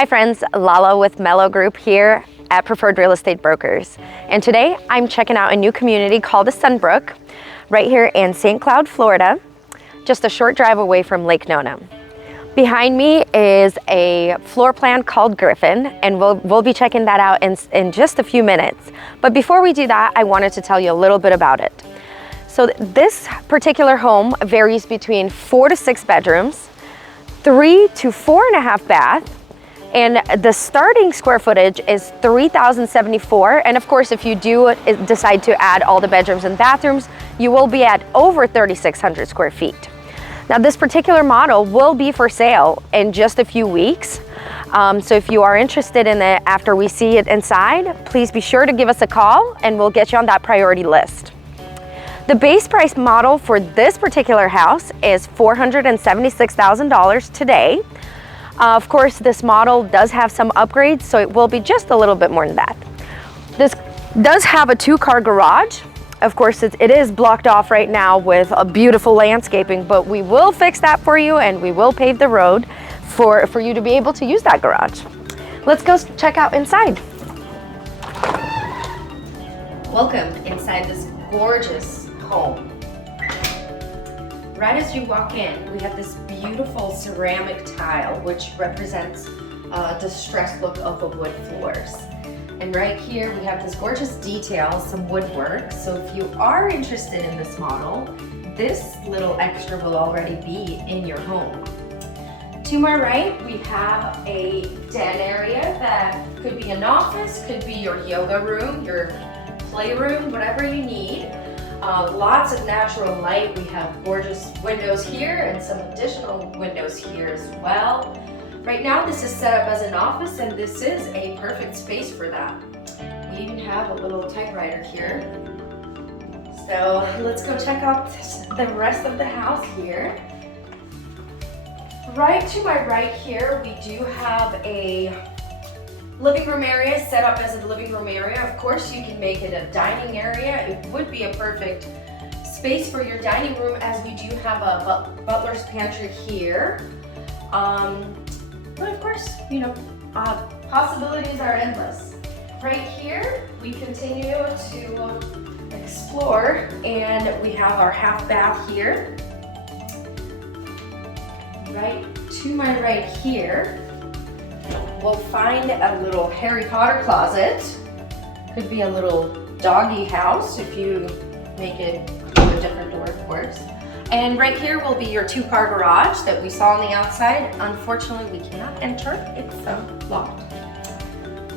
Hi friends, LaLa with MELLO Group here at Preferred Real Estate Brokers. And today I'm checking out a new community called Sunbrooke right here in St. Cloud, Florida, just a short drive away from Lake Nona. Behind me is a floor plan called Griffin, and we'll be checking that out in just a few minutes. But before we do that, I wanted to tell you a little bit about it. So this particular home varies between 4 to 6 bedrooms, 3 to 4.5 baths, and the starting square footage is 3,074. And of course, if you do decide to add all the bedrooms and bathrooms, you will be at over 3,600 square feet. Now, this particular model will be for sale in just a few weeks. So if you are interested in it after we see it inside, please be sure to give us a call and we'll get you on that priority list. The base price model for this particular house is $476,000 today. Of course, this model does have some upgrades, so it will be just a little bit more than that. This does have a 2-car garage. Of course, it is blocked off right now with a beautiful landscaping, but we will fix that for you and we will pave the road for you to be able to use that garage. Let's go check out inside. Welcome inside this gorgeous home. Right as you walk in, we have this beautiful ceramic tile, which represents a distressed look of the wood floors. And right here, we have this gorgeous detail, some woodwork. So if you are interested in this model, this little extra will already be in your home. To my right, we have a den area that could be an office, could be your yoga room, your playroom, whatever you need. Lots of natural light. We have gorgeous windows here and some additional windows here as well. Right now this is set up as an office and this is a perfect space for that. We even have a little typewriter here. So let's go check out the rest of the house here. Right to my right here, we do have a living room area set up as a living room area. Of course, you can make it a dining area. It would be a perfect space for your dining room, as we do have a butler's pantry here. But of course, you know, possibilities are endless. Right here, we continue to explore, and we have our half bath here. Right to my right here, we'll find a little Harry Potter closet. Could be a little doggy house if you make it through a different door, of course. And right here will be your 2-car garage that we saw on the outside. Unfortunately, we cannot enter. It's locked.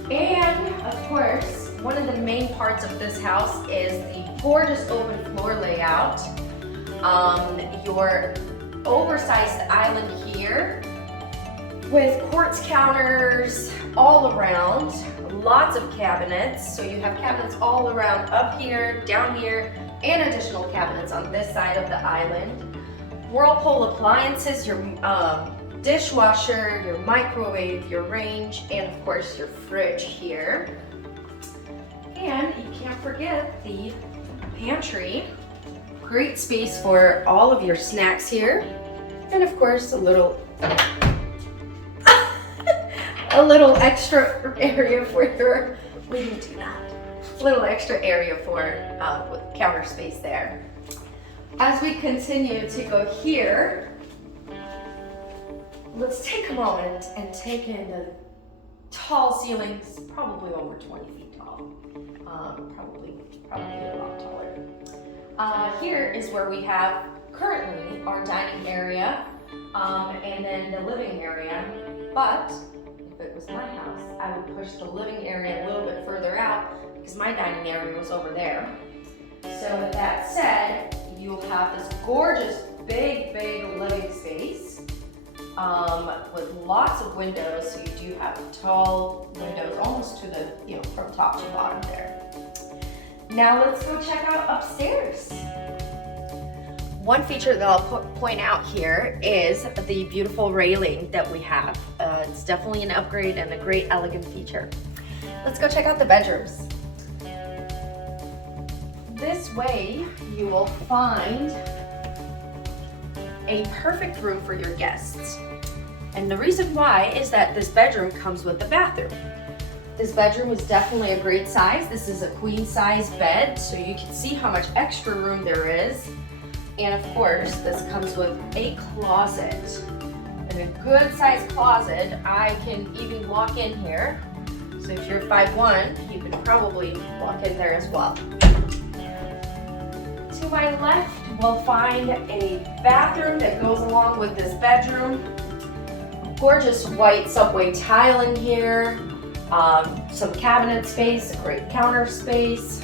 And of course, one of the main parts of this house is the gorgeous open floor layout. Your oversized island here, with quartz counters all around, lots of cabinets. So you have cabinets all around, up here, down here, and additional cabinets on this side of the island. Whirlpool appliances, your dishwasher, your microwave, your range, and of course your fridge here. And you can't forget the pantry. Great space for all of your snacks here. And of course a little extra area for your, we can do that. Little extra area for counter space there. As we continue to go here, let's take a moment and take in the tall ceilings, probably over 20 feet tall, probably a lot taller. Here is where we have currently our dining area, and then the living area, but if it was my house, I would push the living area a little bit further out because my dining area was over there. So with that said, you'll have this gorgeous big living space with lots of windows. So you do have tall windows almost to the, from top to bottom there. Now let's go check out upstairs. One feature that I'll point out here is the beautiful railing that we have. It's definitely an upgrade and a great elegant feature. Let's go check out the bedrooms. This way you will find a perfect room for your guests. And the reason why is that this bedroom comes with the bathroom. This bedroom is definitely a great size. This is a queen size bed, so you can see how much extra room there is. And of course, this comes with a closet. And a good sized closet. I can even walk in here. So if you're 5'1", you can probably walk in there as well. To my left, we'll find a bathroom that goes along with this bedroom. Gorgeous white subway tile in here, some cabinet space, a great counter space,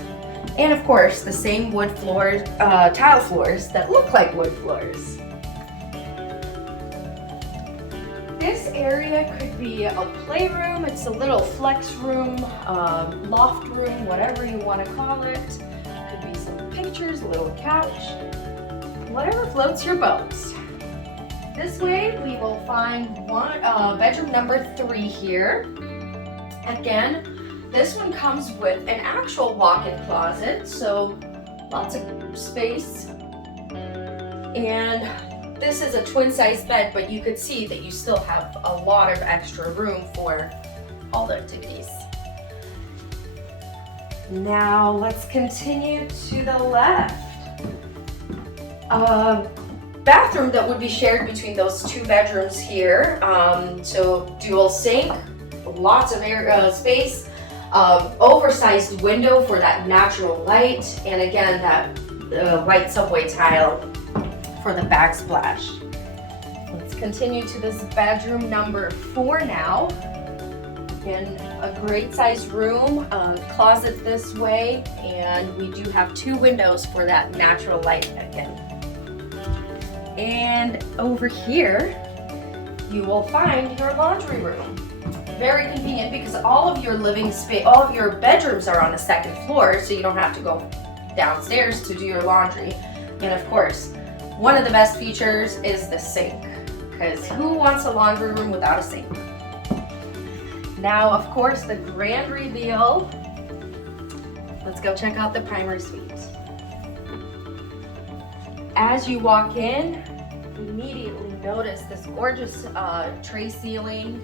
and of course the same wood floors, tile floors that look like wood floors. This area could be a playroom, it's a little flex room, loft room, whatever you want to call it. Could be some pictures, a little couch, whatever floats your boat. This way we will find bedroom number 3 here. Again, this one comes with an actual walk-in closet, so lots of space. And this is a twin size bed, but you could see that you still have a lot of extra room for all the activities. Now let's continue to the left. Bathroom that would be shared between those 2 bedrooms here. So dual sink, lots of air space, oversized window for that natural light, and again that white subway tile for the backsplash. Let's continue to this bedroom number 4 now. Again, a great sized room, closet this way, and we do have 2 windows for that natural light again. And over here, you will find your laundry room. Very convenient because all of your living space, all of your bedrooms are on the 2nd floor, so you don't have to go downstairs to do your laundry. And of course, one of the best features is the sink, because who wants a laundry room without a sink? Now, of course, the grand reveal. Let's go check out the primary suite. As you walk in, immediately notice this gorgeous tray ceiling,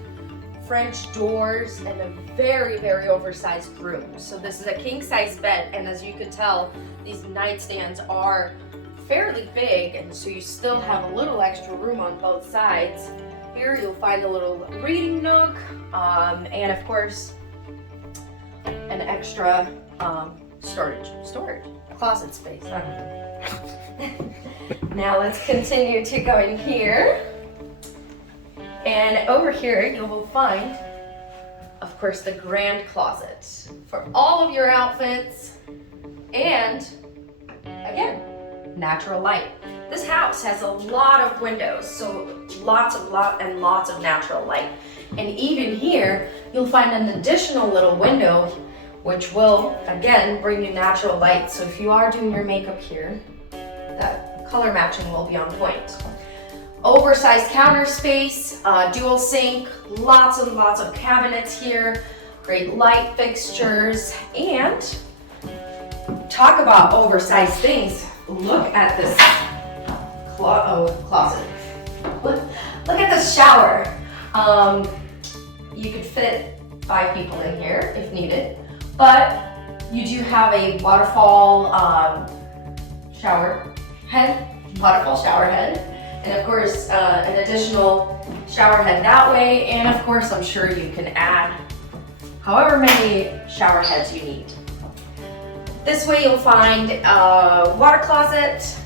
French doors, and a very, very oversized room. So this is a king size bed, and as you could tell, these nightstands are fairly big, and so you still have a little extra room on both sides. Here you'll find a little reading nook, and of course, an extra storage, closet space. I don't know. Now let's continue to go in here. And over here you will find, of course, the grand closet for all of your outfits, and again, natural light. This house has a lot of windows, so lots of natural light. And even here, you'll find an additional little window, which will, again, bring you natural light. So if you are doing your makeup here, that color matching will be on point. Oversized counter space, dual sink, lots and lots of cabinets here, great light fixtures, and talk about oversized things. Look at this closet. Look at this shower. You could fit 5 people in here if needed, but you do have a waterfall shower head, and of course an additional shower head that way, and of course I'm sure you can add however many shower heads you need. This way you'll find a water closet,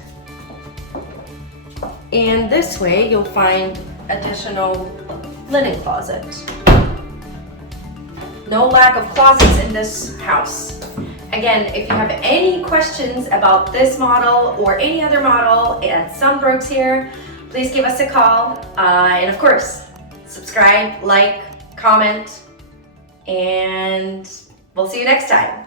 and this way you'll find additional linen closet. No lack of closets in this house. Again, if you have any questions about this model or any other model at Sunbrooke's here, please give us a call. And of course, subscribe, like, comment, and we'll see you next time.